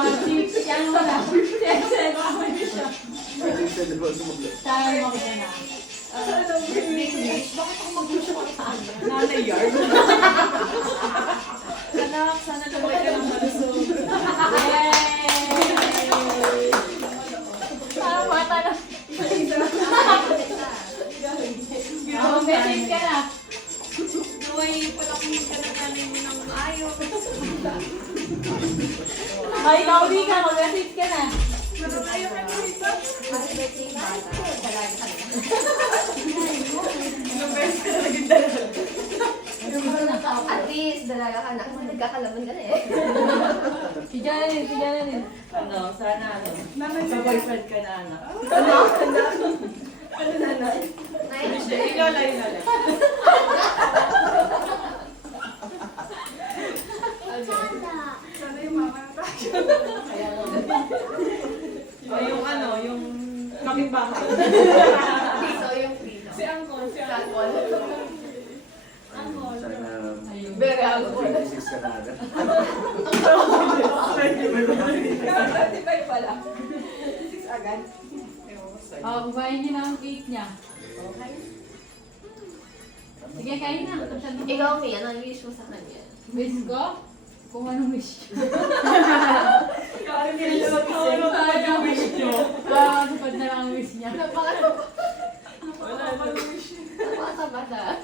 Yan mo na. Siyempre, mamay siya. Tayo mo ka na. Bakit ako mag-wish ko sa kanya? Nanay yard. Anak, sana tuloy ka ng malusog. Yay! Tama, tala. Message ka na. Naway pala kung magkanagaling mo ng ayaw. Ay, nauwi ka. Message ka na. Ayaw ka na ito. Happy birthday, Bata. Dalaga ka na. Yung best ka na naging dalaga. At least, dalaga ka na. Kasi nagkakalaban ka na eh. Pidyan na rin, pidyan na rin. Ano, sana ano. Sa-boyfriend ka na anak. Ano na? Ikaw lang yun alam. Sana yung mama na tayo. Yung ano, yung kapitbahay. Piso yung piso. Si Angkol, si Angkol. Angkol. Sana Very angkol. 26 ka na agad. 35 pala. 6 agad. Kumain niyo na ang cake niya. Sige, kain na. Ikaw, Mia, ano wish mo sa kanya? Wish ko? Kung anong wish. Ano yung wish nyo? Kapag na lang ang wish niya. Wala pa wish. Napakabata.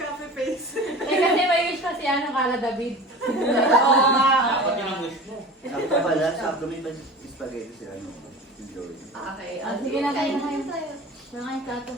Copy paste. Kasi may wish pa si Carla David. Oo nga. Dapat yun ang wish mo. Sakto pala, sakto may spaghetti si si Joey. Okay. Sige na, kain na kayo. tayo. Wala kayong plato.